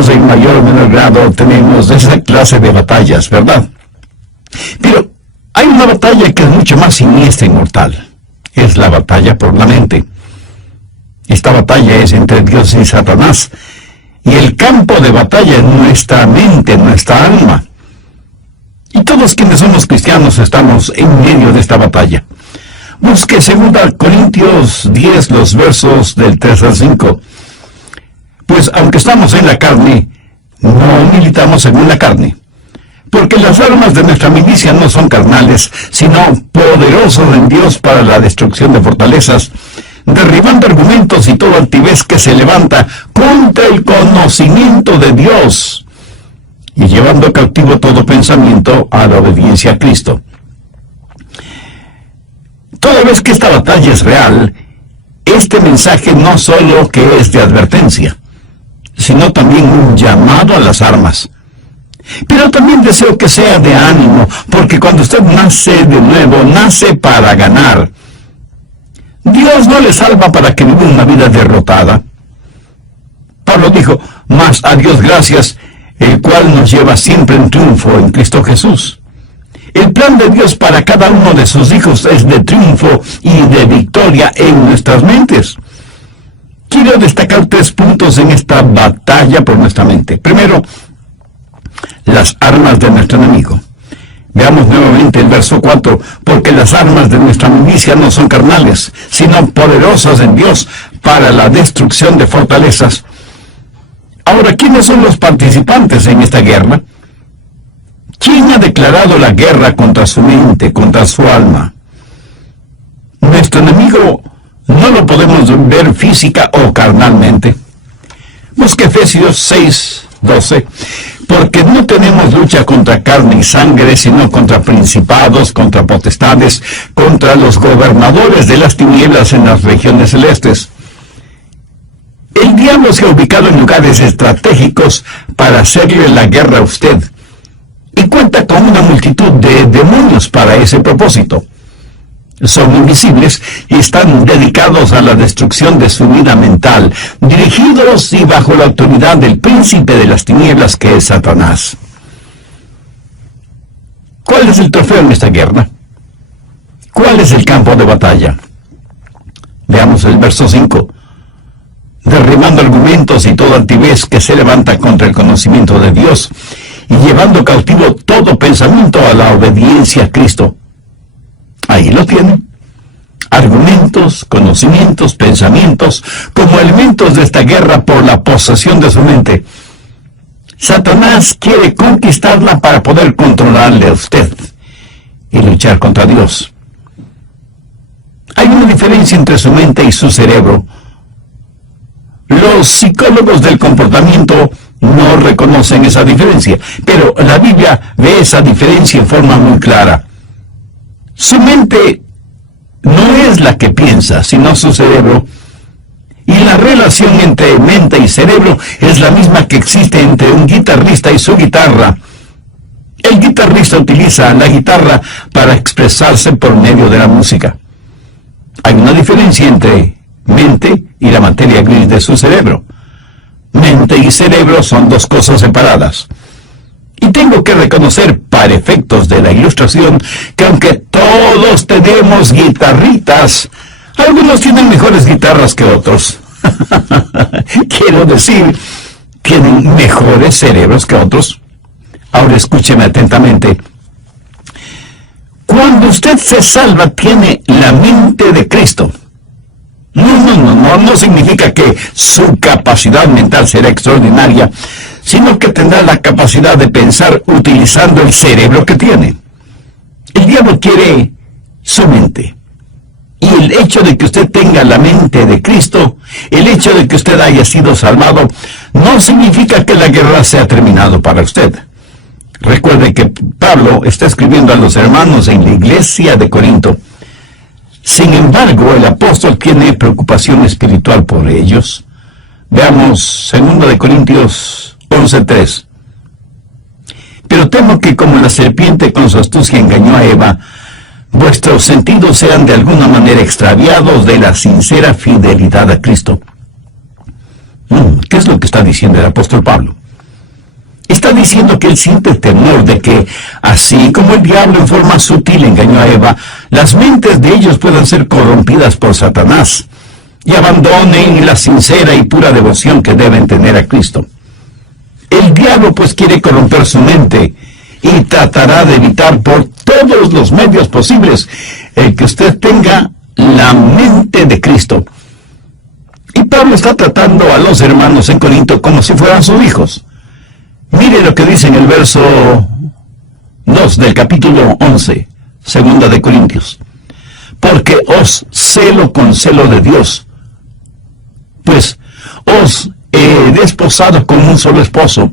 todos en mayor o menor grado tenemos esa clase de batallas, ¿verdad? Pero hay una batalla que es mucho más siniestra y mortal. Es la batalla por la mente. Esta batalla es entre Dios y Satanás. Y el campo de batalla es nuestra mente, nuestra alma. Y todos quienes somos cristianos estamos en medio de esta batalla. Busque 2 Corintios 10, los versos del 3 al 5. Pues aunque estamos en la carne, no militamos según la carne. Porque las armas de nuestra milicia no son carnales, sino poderosos en Dios para la destrucción de fortalezas, derribando argumentos y toda altivez que se levanta contra el conocimiento de Dios, y llevando cautivo todo pensamiento a la obediencia a Cristo. Toda vez que esta batalla es real, este mensaje no solo que es de advertencia, sino también un llamado a las armas. Pero también deseo que sea de ánimo, porque cuando usted nace de nuevo, nace para ganar. Dios no le salva para que viva una vida derrotada. Pablo dijo, mas a Dios gracias, el cual nos lleva siempre en triunfo en Cristo Jesús. El plan de Dios para cada uno de sus hijos es de triunfo y de victoria en nuestras mentes. Quiero destacar 3 puntos en esta batalla por nuestra mente. Primero, las armas de nuestro enemigo. Veamos nuevamente el verso 4. Porque las armas de nuestra milicia no son carnales, sino poderosas en Dios para la destrucción de fortalezas. Ahora, ¿quiénes son los participantes en esta guerra? ¿Quién ha declarado la guerra contra su mente, contra su alma? Nuestro enemigo no lo podemos ver física o carnalmente. Busque Efesios 6:12. Porque no tenemos lucha contra carne y sangre, sino contra principados, contra potestades, contra los gobernadores de las tinieblas en las regiones celestes. El diablo se ha ubicado en lugares estratégicos para hacerle la guerra a usted, y cuenta con una multitud de demonios para ese propósito. Son invisibles y están dedicados a la destrucción de su vida mental, dirigidos y bajo la autoridad del príncipe de las tinieblas, que es Satanás. ¿Cuál es el trofeo en esta guerra? ¿Cuál es el campo de batalla? Veamos el verso 5. Derribando argumentos y toda altivez que se levanta contra el conocimiento de Dios, y llevando cautivo todo pensamiento a la obediencia a Cristo. Ahí lo tienen. Argumentos, conocimientos, pensamientos, como elementos de esta guerra por la posesión de su mente. Satanás quiere conquistarla para poder controlarle a usted y luchar contra Dios. Hay una diferencia entre su mente y su cerebro. Los psicólogos del comportamiento no reconocen esa diferencia, pero la Biblia ve esa diferencia en forma muy clara. Su mente no es la que piensa, sino su cerebro. Y la relación entre mente y cerebro es la misma que existe entre un guitarrista y su guitarra. El guitarrista utiliza la guitarra para expresarse por medio de la música. Hay una diferencia entre mente y la materia gris de su cerebro. Mente y cerebro son 2 cosas separadas. Y tengo que reconocer, para efectos de la ilustración, que aunque todos tenemos guitarritas, algunos tienen mejores guitarras que otros. Quiero decir, tienen mejores cerebros que otros. Ahora escúcheme atentamente. Cuando usted se salva, tiene la mente de Cristo. No significa que su capacidad mental será extraordinaria, sino que tendrá la capacidad de pensar utilizando el cerebro que tiene. El diablo quiere su mente. Y el hecho de que usted tenga la mente de Cristo, el hecho de que usted haya sido salvado, no significa que la guerra se ha terminado para usted. Recuerde que Pablo está escribiendo a los hermanos en la iglesia de Corinto. Sin embargo, el apóstol tiene preocupación espiritual por ellos. Veamos 2 Corintios 11:3. Pero temo que como la serpiente con su astucia engañó a Eva, vuestros sentidos sean de alguna manera extraviados de la sincera fidelidad a Cristo. ¿Qué es lo que está diciendo el apóstol Pablo? Está diciendo que él siente temor de que, así como el diablo en forma sutil engañó a Eva, las mentes de ellos puedan ser corrompidas por Satanás y abandonen la sincera y pura devoción que deben tener a Cristo. El diablo pues quiere corromper su mente y tratará de evitar por todos los medios posibles el que usted tenga la mente de Cristo. Y Pablo está tratando a los hermanos en Corinto como si fueran sus hijos. Mire lo que dice en el verso 2 del capítulo 11, segunda de Corintios. Porque os celo con celo de Dios, pues os he desposado con un solo esposo,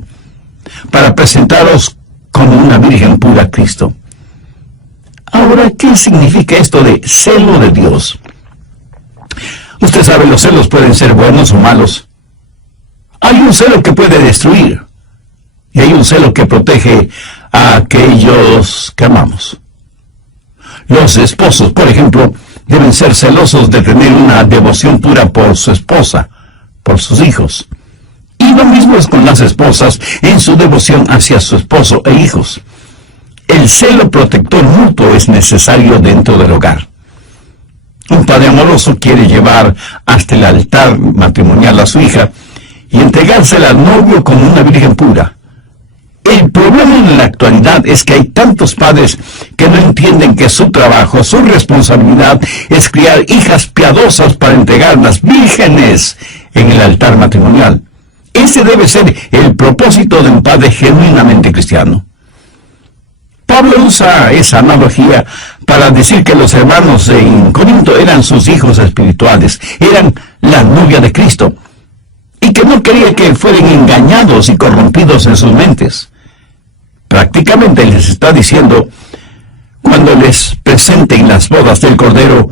para presentaros como una virgen pura a Cristo. Ahora, ¿qué significa esto de celo de Dios? Usted sabe, los celos pueden ser buenos o malos. Hay un celo que puede destruir, y hay un celo que protege a aquellos que amamos. Los esposos, por ejemplo, deben ser celosos de tener una devoción pura por su esposa, por sus hijos. Y lo mismo es con las esposas en su devoción hacia su esposo e hijos. El celo protector mutuo es necesario dentro del hogar. Un padre amoroso quiere llevar hasta el altar matrimonial a su hija y entregársela al novio como una virgen pura. El problema en la actualidad es que hay tantos padres que no entienden que su trabajo, su responsabilidad es criar hijas piadosas para entregarlas vírgenes en el altar matrimonial. Ese debe ser el propósito de un padre genuinamente cristiano. Pablo usa esa analogía para decir que los hermanos en Corinto eran sus hijos espirituales, eran la novia de Cristo, y que no quería que fueran engañados y corrompidos en sus mentes. Prácticamente les está diciendo, cuando les presenten las bodas del Cordero,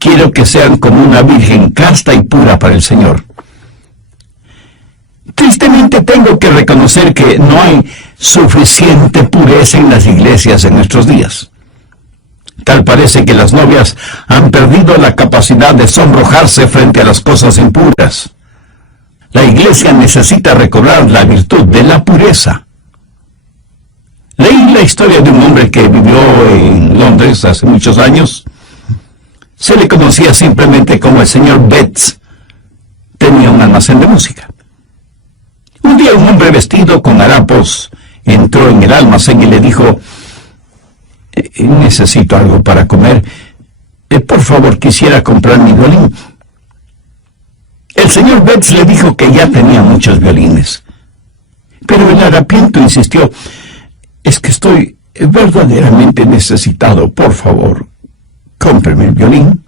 quiero que sean como una virgen casta y pura para el Señor. Tristemente tengo que reconocer que no hay suficiente pureza en las iglesias en nuestros días. Tal parece que las novias han perdido la capacidad de sonrojarse frente a las cosas impuras. La iglesia necesita recobrar la virtud de la pureza. Leí la historia de un hombre que vivió en Londres hace muchos años. Se le conocía simplemente como el señor Betts. Tenía un almacén de música. Un día un hombre vestido con harapos entró en el almacén y le dijo, necesito algo para comer. Por favor, quisiera comprar mi violín. El señor Betts le dijo que ya tenía muchos violines. Pero el harapiento insistió, es que estoy verdaderamente necesitado, por favor, cómpreme el violín.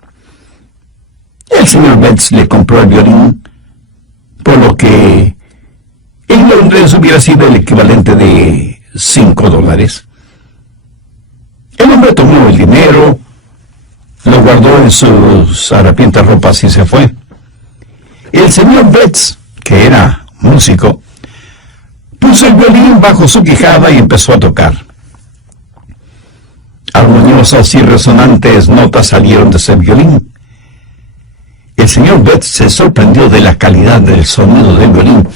El señor Betts le compró el violín, por lo que en Londres hubiera sido el equivalente de $5. El hombre tomó el dinero, lo guardó en sus harapientas ropas y se fue. El señor Betts, que era músico, puso el violín bajo su quijada y empezó a tocar. Armoniosas y resonantes notas salieron de ese violín. El señor Betts se sorprendió de la calidad del sonido del violín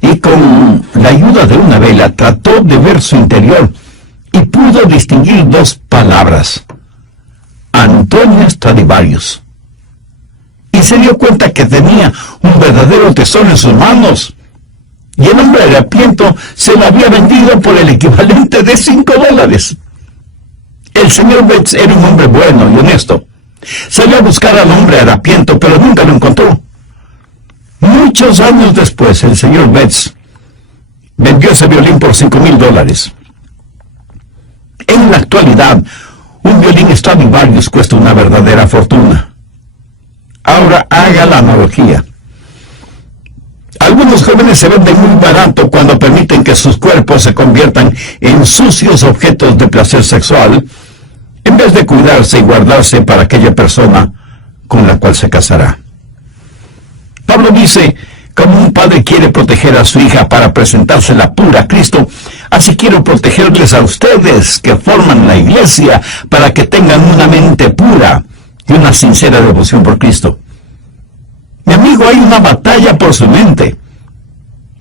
y con la ayuda de una vela trató de ver su interior y pudo distinguir dos palabras: Antonia Stradivarius. Y se dio cuenta que tenía un verdadero tesoro en sus manos. Y el hombre harapiento se lo había vendido por el equivalente de $5. El señor Betts era un hombre bueno y honesto. Salió a buscar al hombre harapiento, pero nunca lo encontró. Muchos años después, el señor Betts vendió ese violín por $5,000. En la actualidad, un violín Stradivarius cuesta una verdadera fortuna. Ahora haga la analogía. Algunos jóvenes se venden muy barato cuando permiten que sus cuerpos se conviertan en sucios objetos de placer sexual, en vez de cuidarse y guardarse para aquella persona con la cual se casará. Pablo dice, como un padre quiere proteger a su hija para presentársela pura a Cristo, así quiero protegerles a ustedes que forman la iglesia para que tengan una mente pura y una sincera devoción por Cristo. Mi amigo, hay una batalla por su mente.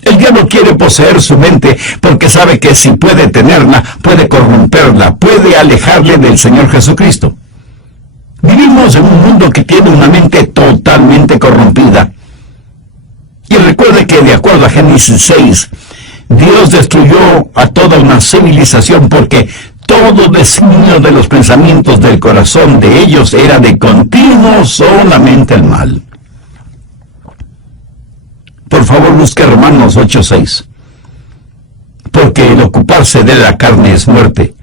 El diablo no quiere poseer su mente porque sabe que si puede tenerla, puede corromperla, puede alejarle del Señor Jesucristo. Vivimos en un mundo que tiene una mente totalmente corrompida. Y recuerde que de acuerdo a Génesis 6, Dios destruyó a toda una civilización porque todo designio de los pensamientos del corazón de ellos era de continuo solamente el mal. Por favor, busque Romanos 8:6. Porque el ocuparse de la carne es muerte,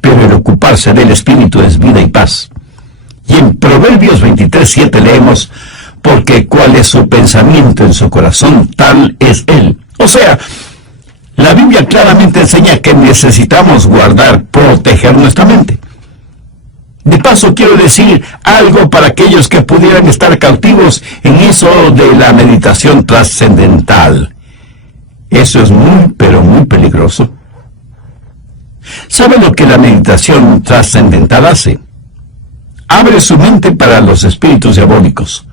pero el ocuparse del Espíritu es vida y paz. Y en Proverbios 23:7 leemos, porque cuál es su pensamiento en su corazón, tal es él. O sea, la Biblia claramente enseña que necesitamos guardar, proteger nuestra mente. De paso, quiero decir algo para aquellos que pudieran estar cautivos en eso de la meditación trascendental. Eso es muy, pero muy peligroso. ¿Sabe lo que la meditación trascendental hace? Abre su mente para los espíritus diabólicos.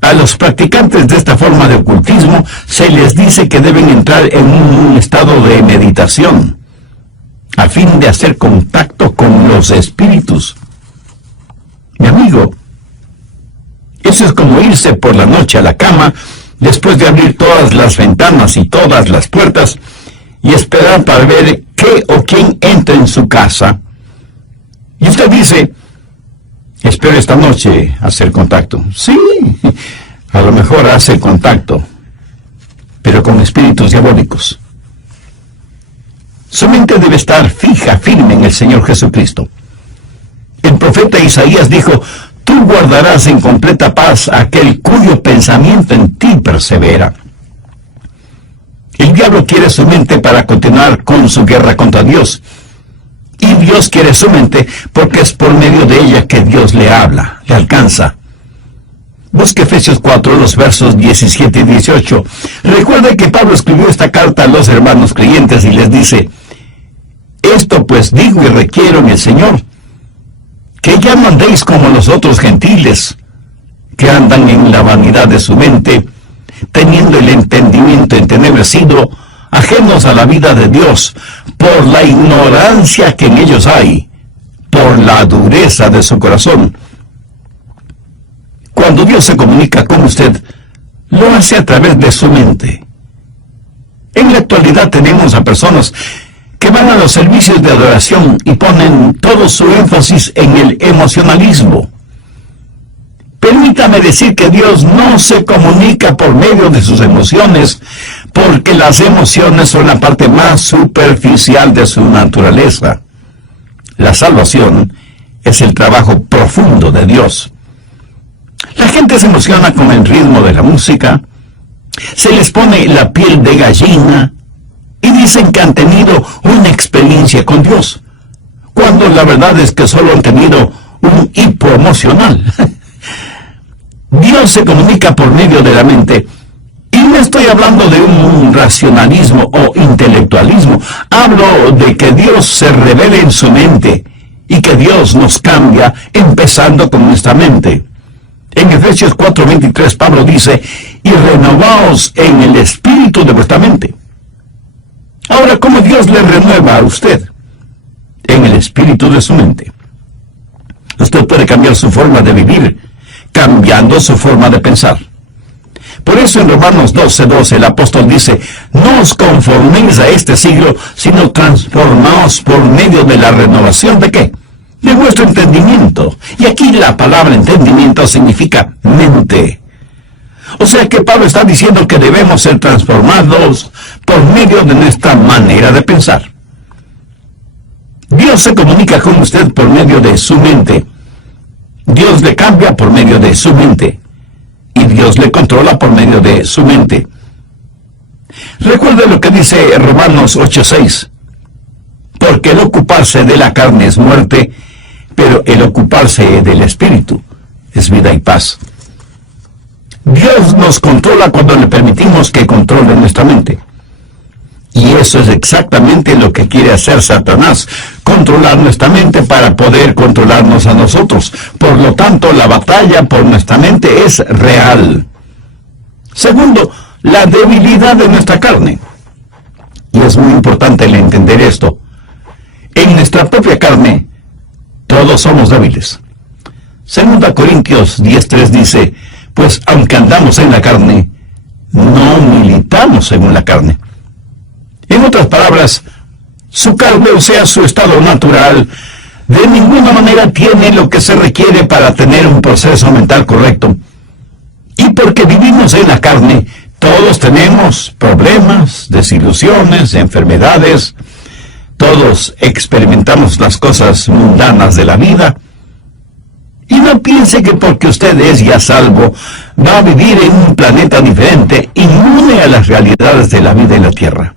A los practicantes de esta forma de ocultismo se les dice que deben entrar en un estado de meditación a fin de hacer contacto con los espíritus. Mi amigo, eso es como irse por la noche a la cama después de abrir todas las ventanas y todas las puertas y esperar para ver qué o quién entra en su casa. Y usted dice, espero esta noche hacer contacto. Sí, a lo mejor hace contacto, pero con espíritus diabólicos. Su mente debe estar fija, firme en el Señor Jesucristo. El profeta Isaías dijo, tú guardarás en completa paz a aquel cuyo pensamiento en ti persevera. El diablo quiere su mente para continuar con su guerra contra Dios. Y Dios quiere su mente porque es por medio de ella que Dios le habla, le alcanza. Busque Efesios 4, los versos 17 y 18. Recuerde que Pablo escribió esta carta a los hermanos creyentes y les dice, esto pues digo y requiero en el Señor, que ya no andéis como los otros gentiles, que andan en la vanidad de su mente, teniendo el entendimiento entenebrecido, ajenos a la vida de Dios, por la ignorancia que en ellos hay, por la dureza de su corazón. Cuando Dios se comunica con usted, lo hace a través de su mente. En la actualidad tenemos a personas que van a los servicios de adoración y ponen todo su énfasis en el emocionalismo. Permítame decir que Dios no se comunica por medio de sus emociones, porque las emociones son la parte más superficial de su naturaleza. La salvación es el trabajo profundo de Dios. La gente se emociona con el ritmo de la música, se les pone la piel de gallina y dicen que han tenido una experiencia con Dios, cuando la verdad es que solo han tenido un hipo emocional. Dios se comunica por medio de la mente, y no estoy hablando de un racionalismo o intelectualismo. Hablo de que Dios se revela en su mente y que Dios nos cambia empezando con nuestra mente. En Efesios 4:23 Pablo dice, y renovaos en el espíritu de vuestra mente. Ahora, ¿cómo Dios le renueva a usted? En el espíritu de su mente. Usted puede cambiar su forma de vivir, cambiando su forma de pensar. Por eso en Romanos 12:12 el apóstol dice, no os conforméis a este siglo, sino transformaos por medio de la renovación ¿de qué? De vuestro entendimiento. Y aquí la palabra entendimiento significa mente. O sea que Pablo está diciendo que debemos ser transformados por medio de nuestra manera de pensar. Dios se comunica con usted por medio de su mente. Dios le cambia por medio de su mente. Y Dios le controla por medio de su mente. Recuerde lo que dice Romanos 8:6. Porque el ocuparse de la carne es muerte, pero el ocuparse del espíritu es vida y paz. Dios nos controla cuando le permitimos que controle nuestra mente. Y eso es exactamente lo que quiere hacer Satanás, controlar nuestra mente para poder controlarnos a nosotros. Por lo tanto, la batalla por nuestra mente es real. Segundo, la la debilidad de nuestra carne. Y es muy importante el entender esto. En nuestra propia carne, todos somos débiles. 2 Corintios 10:3 dice, pues aunque andamos en la carne, no militamos según la carne. En otras palabras, su carne, o sea, su estado natural, de ninguna manera tiene lo que se requiere para tener un proceso mental correcto. Y porque vivimos en la carne, todos tenemos problemas, desilusiones, enfermedades. Todos experimentamos las cosas mundanas de la vida. Y no piense que porque usted es ya salvo, va a vivir en un planeta diferente, inmune a las realidades de la vida en la tierra.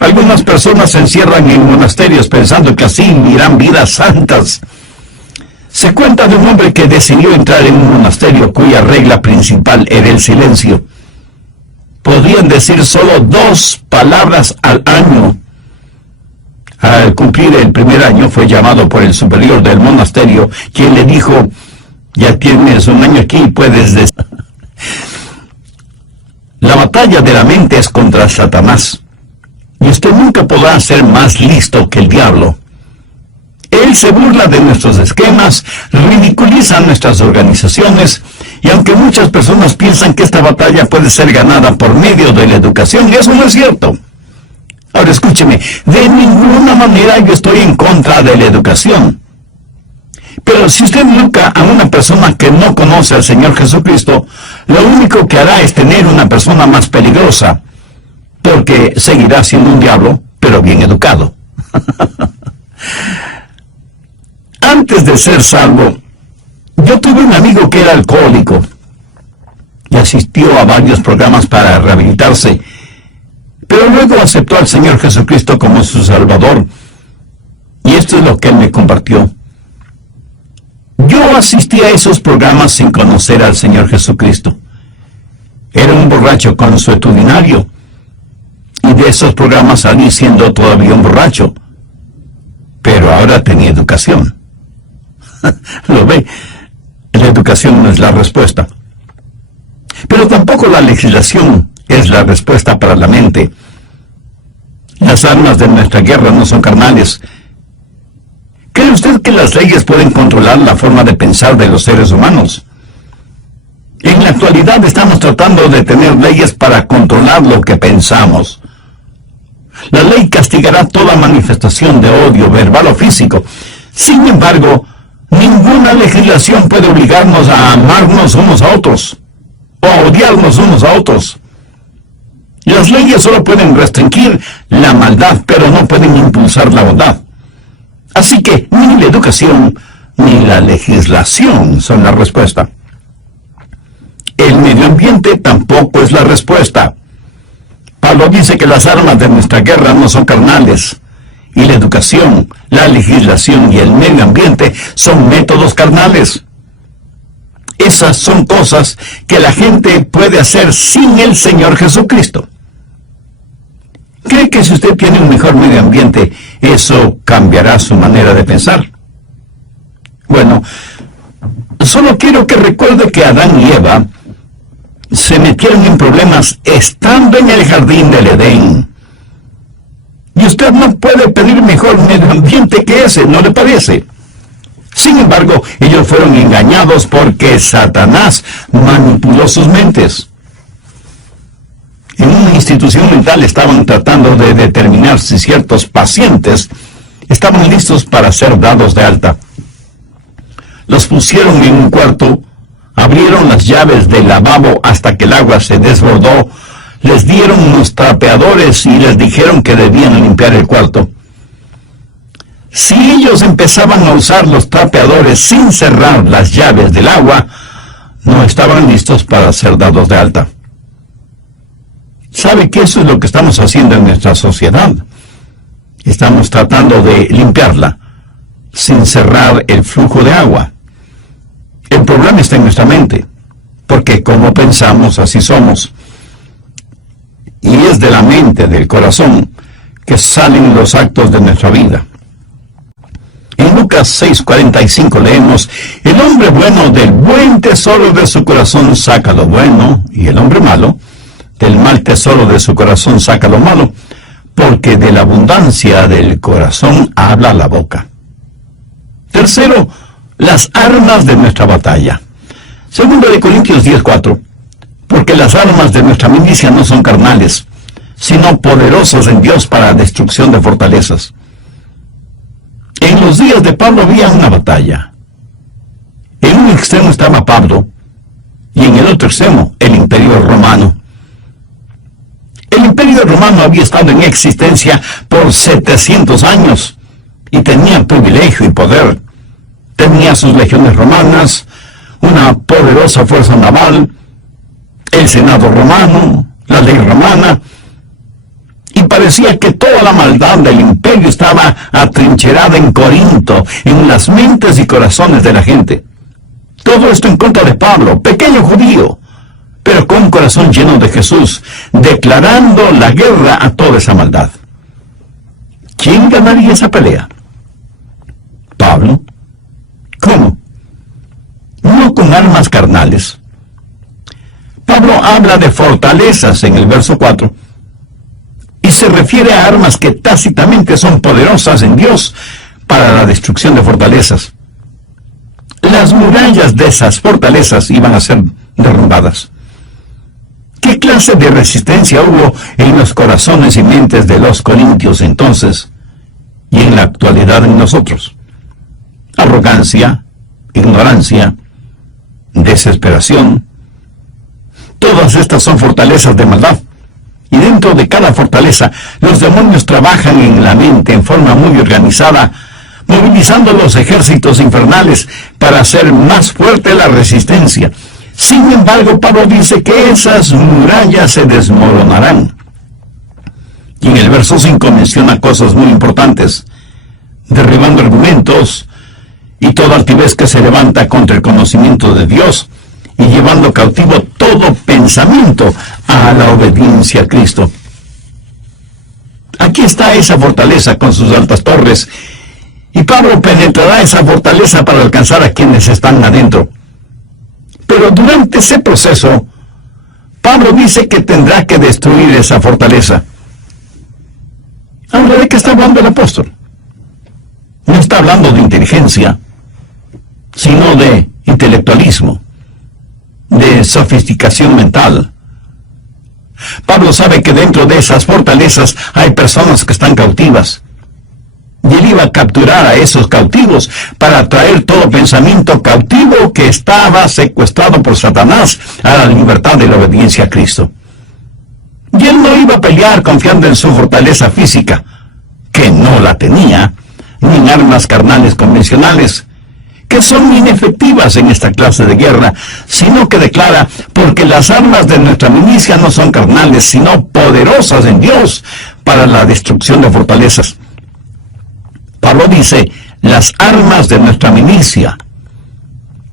Algunas personas se encierran en monasterios pensando que así vivirán vidas santas. Se cuenta de un hombre que decidió entrar en un monasterio cuya regla principal era el silencio. Podían decir solo 2 palabras al año. Al cumplir el primer año fue llamado por el superior del monasterio, quien le dijo, ya tienes un año aquí y puedes decir. La batalla de la mente es contra Satanás, y usted nunca podrá ser más listo que el diablo. Él se burla de nuestros esquemas, ridiculiza nuestras organizaciones, y aunque muchas personas piensan que esta batalla puede ser ganada por medio de la educación, eso no es cierto. Ahora escúcheme, de ninguna manera yo estoy en contra de la educación. Pero si usted educa a una persona que no conoce al Señor Jesucristo, lo único que hará es tener una persona más peligrosa, porque seguirá siendo un diablo, pero bien educado. Antes de ser salvo, yo tuve un amigo que era alcohólico y asistió a varios programas para rehabilitarse, pero luego aceptó al Señor Jesucristo como su Salvador, y esto es lo que él me compartió. Yo asistí a esos programas sin conocer al Señor Jesucristo. Era un borracho consuetudinario, y de esos programas salí siendo todavía un borracho, pero ahora tenía educación. ¿Lo ve? La educación no es la respuesta. Pero tampoco la legislación es la respuesta para la mente. Las armas de nuestra guerra no son carnales. ¿Cree usted que las leyes pueden controlar la forma de pensar de los seres humanos? En la actualidad estamos tratando de tener leyes para controlar lo que pensamos. La ley castigará toda manifestación de odio, verbal o físico. Sin embargo, ninguna legislación puede obligarnos a amarnos unos a otros, o a odiarnos unos a otros. Las leyes solo pueden restringir la maldad, pero no pueden impulsar la bondad. Así que ni la educación ni la legislación son la respuesta. El medio ambiente tampoco es la respuesta. Pablo dice que las armas de nuestra guerra no son carnales, y la educación, la legislación y el medio ambiente son métodos carnales. Esas son cosas que la gente puede hacer sin el Señor Jesucristo. ¿Cree que si usted tiene un mejor medio ambiente, eso cambiará su manera de pensar? Bueno, solo quiero que recuerde que Adán y Eva se metieron en problemas estando en el jardín del Edén. Y usted no puede pedir mejor medio ambiente que ese, ¿no le parece? Sin embargo, ellos fueron engañados porque Satanás manipuló sus mentes. En una institución mental estaban tratando de determinar si ciertos pacientes estaban listos para ser dados de alta. Los pusieron en un cuarto, abrieron las llaves del lavabo hasta que el agua se desbordó, les dieron unos trapeadores y les dijeron que debían limpiar el cuarto. Si ellos empezaban a usar los trapeadores sin cerrar las llaves del agua, no estaban listos para ser dados de alta. ¿Sabe que eso es lo que estamos haciendo en nuestra sociedad? Estamos tratando de limpiarla sin cerrar el flujo de agua. El problema está en nuestra mente, porque como pensamos, así somos. Y es de la mente, del corazón, que salen los actos de nuestra vida. En Lucas 6:45 leemos: el hombre bueno del buen tesoro de su corazón saca lo bueno, y el hombre malo del mal tesoro de su corazón saca lo malo, porque de la abundancia del corazón habla la boca. Tercero, las armas de nuestra batalla. Segundo de Corintios 10:4, porque las armas de nuestra milicia no son carnales, sino poderosas en Dios para la destrucción de fortalezas. En los días de Pablo había una batalla. En un extremo estaba Pablo, y en el otro extremo el Imperio Romano. El Imperio Romano había estado en existencia por 700 años, y tenía privilegio y poder. Tenía sus legiones romanas, una poderosa fuerza naval, el Senado romano, la ley romana, y parecía que toda la maldad del imperio estaba atrincherada en Corinto, en las mentes y corazones de la gente. Todo esto en contra de Pablo, pequeño judío, pero con un corazón lleno de Jesús, declarando la guerra a toda esa maldad. ¿Quién ganaría esa pelea? ¿Pablo? ¿Cómo? No con armas carnales. Pablo habla de fortalezas en el verso 4, y se refiere a armas que tácitamente son poderosas en Dios para la destrucción de fortalezas. Las murallas de esas fortalezas iban a ser derrumbadas. ¿Qué clase de resistencia hubo en los corazones y mentes de los corintios entonces y en la actualidad en nosotros? Arrogancia, ignorancia, desesperación. Todas estas son fortalezas de maldad. Y dentro de cada fortaleza, los demonios trabajan en la mente en forma muy organizada, movilizando los ejércitos infernales para hacer más fuerte la resistencia. Sin embargo, Pablo dice que esas murallas se desmoronarán. Y en el verso 5 menciona cosas muy importantes: derribando argumentos y toda altivez que se levanta contra el conocimiento de Dios, y llevando cautivo todo pensamiento a la obediencia a Cristo. Aquí está esa fortaleza con sus altas torres, y Pablo penetrará esa fortaleza para alcanzar a quienes están adentro. Pero durante ese proceso, Pablo dice que tendrá que destruir esa fortaleza. Ahora, ¿de qué está hablando el apóstol? No está hablando de inteligencia, sino de intelectualismo, de sofisticación mental. Pablo sabe que dentro de esas fortalezas hay personas que están cautivas, y él iba a capturar a esos cautivos para traer todo pensamiento cautivo que estaba secuestrado por Satanás a la libertad de la obediencia a Cristo. Y él no iba a pelear confiando en su fortaleza física, que no la tenía, ni en armas carnales convencionales, que son inefectivas en esta clase de guerra, sino que declara: porque las armas de nuestra milicia no son carnales, sino poderosas en Dios para la destrucción de fortalezas. Pablo dice: las armas de nuestra milicia.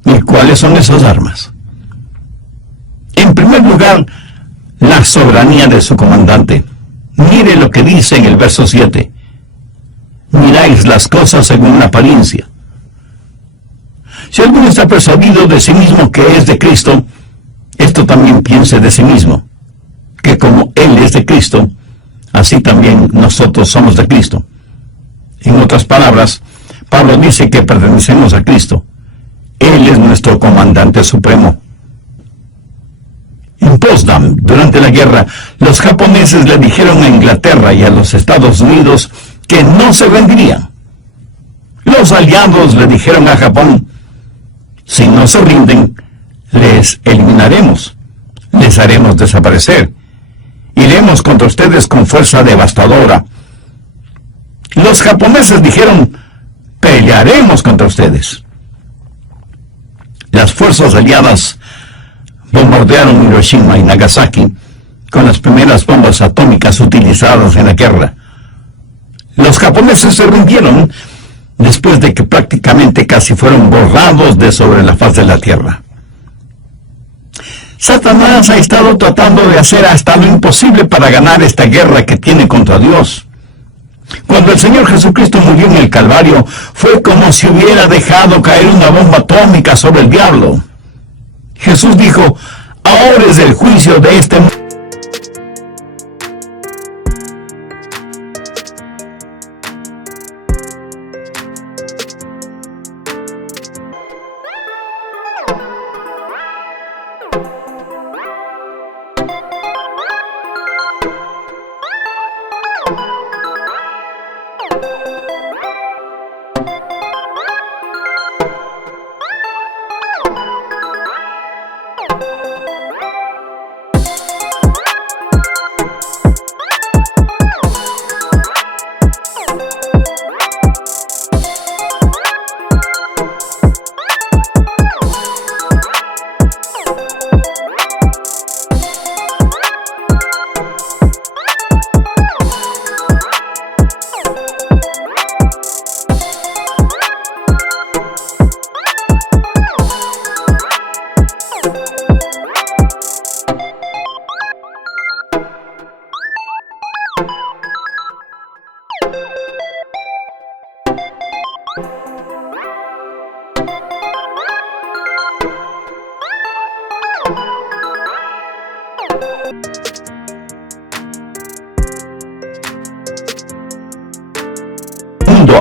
¿Y cuáles son esas armas? En primer lugar, la soberanía de su comandante. Mire lo que dice en el verso 7. Miráis las cosas según la apariencia. Si alguno está persuadido de sí mismo que es de Cristo, esto también piense de sí mismo, que como Él es de Cristo, así también nosotros somos de Cristo. En otras palabras, Pablo dice que pertenecemos a Cristo. Él es nuestro comandante supremo. En Potsdam, durante la guerra, los japoneses le dijeron a Inglaterra y a los Estados Unidos que no se rendirían. Los aliados le dijeron a Japón: si no se rinden, les eliminaremos, les haremos desaparecer, iremos contra ustedes con fuerza devastadora. Los japoneses dijeron: pelearemos contra ustedes. Las fuerzas aliadas bombardearon Hiroshima y Nagasaki con las primeras bombas atómicas utilizadas en la guerra. Los japoneses se rindieron después de que prácticamente casi fueron borrados de sobre la faz de la tierra. Satanás ha estado tratando de hacer hasta lo imposible para ganar esta guerra que tiene contra Dios. Cuando el Señor Jesucristo murió en el Calvario, fue como si hubiera dejado caer una bomba atómica sobre el diablo. Jesús dijo: ahora es el juicio de este mundo.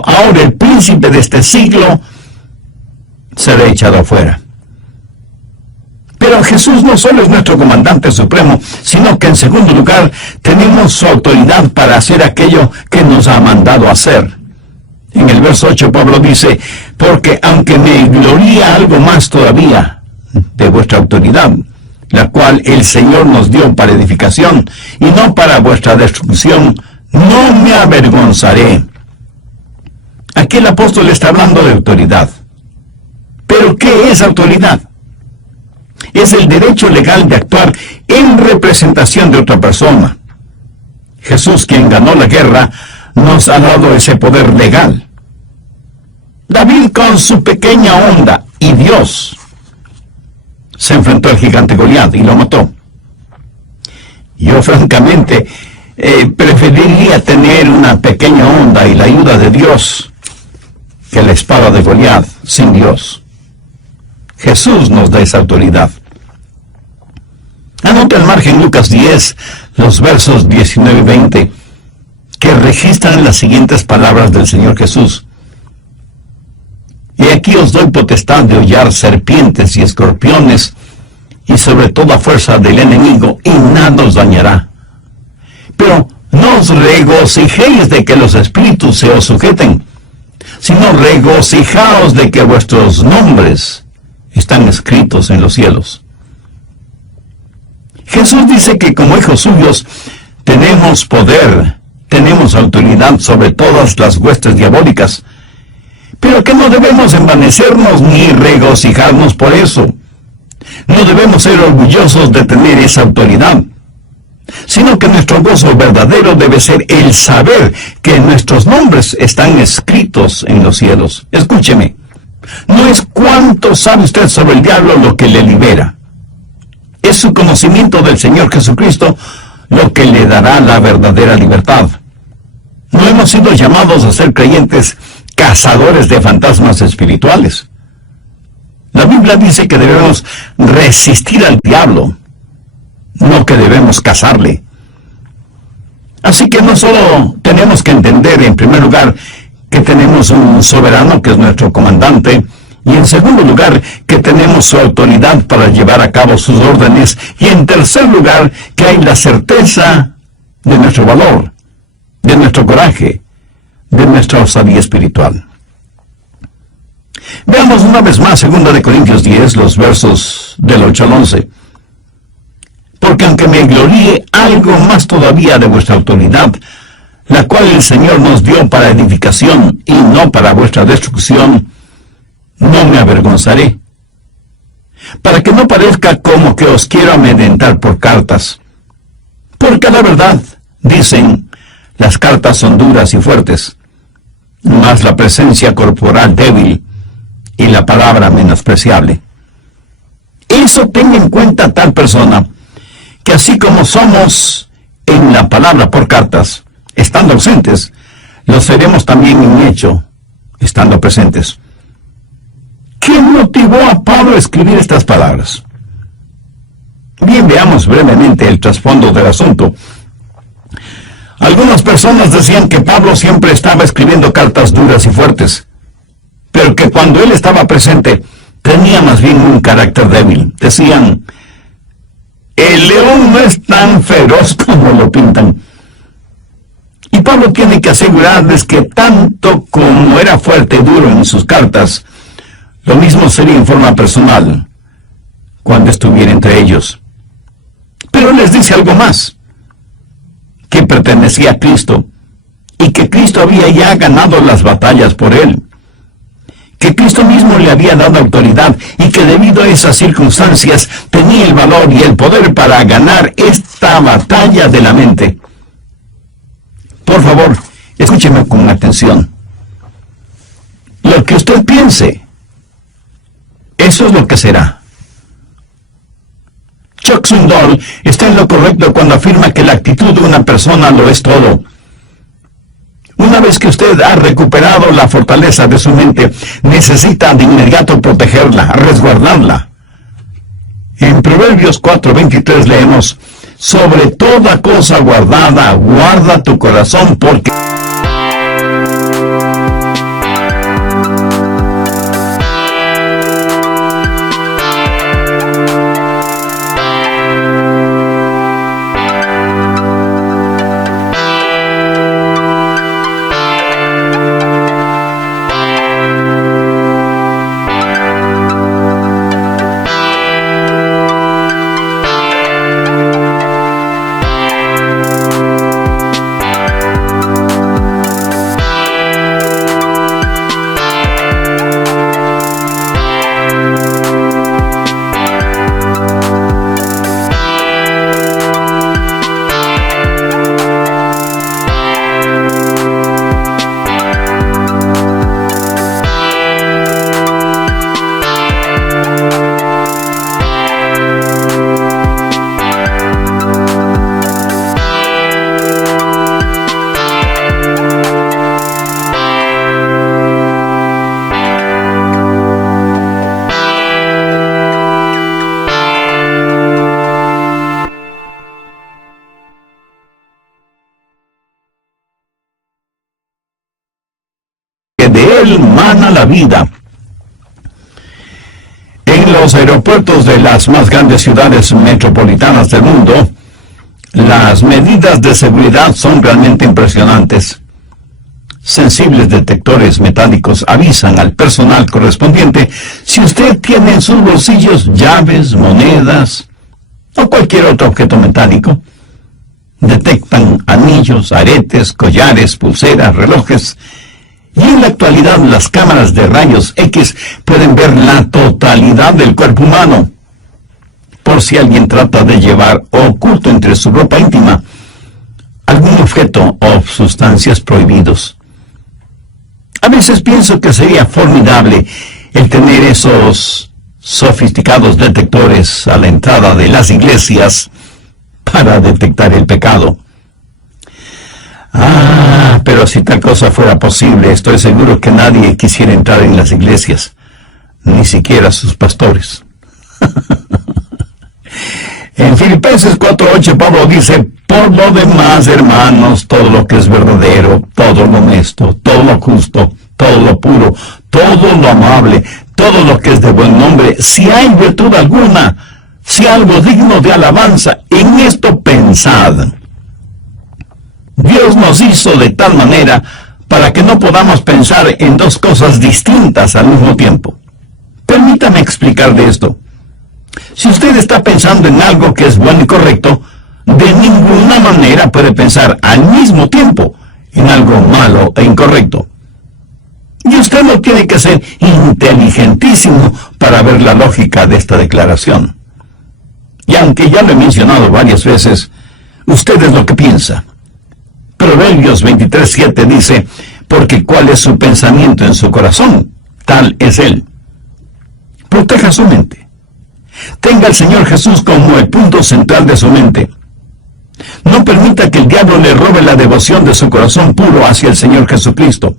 Ahora el príncipe de este siglo será echado afuera. Pero Jesús no solo es nuestro comandante supremo, sino que en segundo lugar tenemos su autoridad para hacer aquello que nos ha mandado hacer. En el verso 8 Pablo dice: porque aunque me gloría algo más todavía de vuestra autoridad, la cual el Señor nos dio para edificación y no para vuestra destrucción, no me avergonzaré. Aquí el apóstol está hablando de autoridad. ¿Pero qué es autoridad? Es el derecho legal de actuar en representación de otra persona. Jesús, quien ganó la guerra, nos ha dado ese poder legal. David, con su pequeña onda, y Dios, se enfrentó al gigante Goliat y lo mató. Yo francamente preferiría tener una pequeña onda y la ayuda de Dios que la espada de Goliat sin Dios. Jesús nos da esa autoridad. Anota al margen Lucas 10, los versos 19 y 20, que registran las siguientes palabras del Señor Jesús. Y aquí os doy potestad de hollar serpientes y escorpiones, y sobre toda fuerza del enemigo, y nada os dañará. Pero no os regocijéis de que los espíritus se os sujeten, sino regocijaos de que vuestros nombres están escritos en los cielos. Jesús dice que como hijos suyos tenemos poder, tenemos autoridad sobre todas las huestes diabólicas, pero que no debemos envanecernos ni regocijarnos por eso. No debemos ser orgullosos de tener esa autoridad, sino que nuestro gozo verdadero debe ser el saber que nuestros nombres están escritos en los cielos. Escúcheme, no es cuánto sabe usted sobre el diablo lo que le libera. Es su conocimiento del Señor Jesucristo lo que le dará la verdadera libertad. No hemos sido llamados a ser creyentes cazadores de fantasmas espirituales. La Biblia dice que debemos resistir al diablo, no que debemos cazarle. Así que no solo tenemos que entender, en primer lugar, que tenemos un soberano que es nuestro comandante, y en segundo lugar, que tenemos su autoridad para llevar a cabo sus órdenes, y en tercer lugar, que hay la certeza de nuestro valor, de nuestro coraje, de nuestra osadía espiritual. Veamos una vez más 2 Corintios 10, los versos del 8 al 11. Porque aunque me gloríe algo más todavía de vuestra autoridad, la cual el Señor nos dio para edificación y no para vuestra destrucción, no me avergonzaré, para que no parezca como que os quiero amedrentar por cartas. Porque la verdad, dicen, las cartas son duras y fuertes, mas la presencia corporal débil y la palabra menospreciable. Eso tenga en cuenta tal persona, que así como somos en la palabra por cartas, estando ausentes, lo seremos también en hecho, estando presentes. ¿Qué motivó a Pablo a escribir estas palabras? Bien, veamos brevemente el trasfondo del asunto. Algunas personas decían que Pablo siempre estaba escribiendo cartas duras y fuertes, pero que cuando él estaba presente tenía más bien un carácter débil. Decían, el león no es tan feroz como lo pintan. Y Pablo tiene que asegurarles que tanto como era fuerte y duro en sus cartas, lo mismo sería en forma personal cuando estuviera entre ellos. Pero les dice algo más, que pertenecía a Cristo y que Cristo había ya ganado las batallas por él, que Cristo mismo le había dado autoridad y que debido a esas circunstancias tenía el valor y el poder para ganar esta batalla de la mente. Por favor, escúcheme con atención. Lo que usted piense, eso es lo que será. Chuck Swindoll está en lo correcto cuando afirma que la actitud de una persona lo es todo. Una vez que usted ha recuperado la fortaleza de su mente, necesita de inmediato protegerla, resguardarla. En Proverbios 4:23 leemos, sobre toda cosa guardada, guarda tu corazón porque... de él mana la vida. En los aeropuertos de las más grandes ciudades metropolitanas del mundo, las medidas de seguridad son realmente impresionantes. Sensibles detectores metálicos avisan al personal correspondiente si usted tiene en sus bolsillos llaves, monedas o cualquier otro objeto metálico. Detectan anillos, aretes, collares, pulseras, relojes. Y en la actualidad las cámaras de rayos X pueden ver la totalidad del cuerpo humano. Por si alguien trata de llevar oculto entre su ropa íntima algún objeto o sustancias prohibidos. A veces pienso que sería formidable el tener esos sofisticados detectores a la entrada de las iglesias para detectar el pecado. Pero si tal cosa fuera posible, estoy seguro que nadie quisiera entrar en las iglesias, ni siquiera sus pastores. En Filipenses 4:8 Pablo dice, por lo demás, hermanos, todo lo que es verdadero, todo lo honesto, todo lo justo, todo lo puro, todo lo amable, todo lo que es de buen nombre, si hay virtud alguna, si algo digno de alabanza, en esto pensad. Dios nos hizo de tal manera para que no podamos pensar en dos cosas distintas al mismo tiempo. Permítame explicar de esto. Si usted está pensando en algo que es bueno y correcto, de ninguna manera puede pensar al mismo tiempo en algo malo e incorrecto. Y usted no tiene que ser inteligentísimo para ver la lógica de esta declaración. Y aunque ya lo he mencionado varias veces, usted es lo que piensa. Proverbios 23:7 dice, porque cuál es su pensamiento en su corazón, tal es él. Proteja su mente. Tenga al Señor Jesús como el punto central de su mente. No permita que el diablo le robe la devoción de su corazón puro hacia el Señor Jesucristo.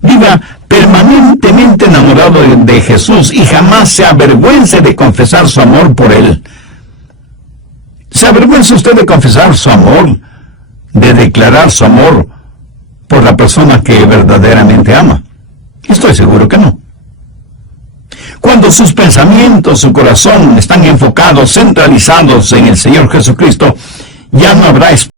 Viva permanentemente enamorado de Jesús y jamás se avergüence de confesar su amor por Él. ¿Se avergüenza usted de confesar su amor, de declarar su amor por la persona que verdaderamente ama? Estoy seguro que no. Cuando sus pensamientos, su corazón están enfocados, centralizados en el Señor Jesucristo, ya no habrá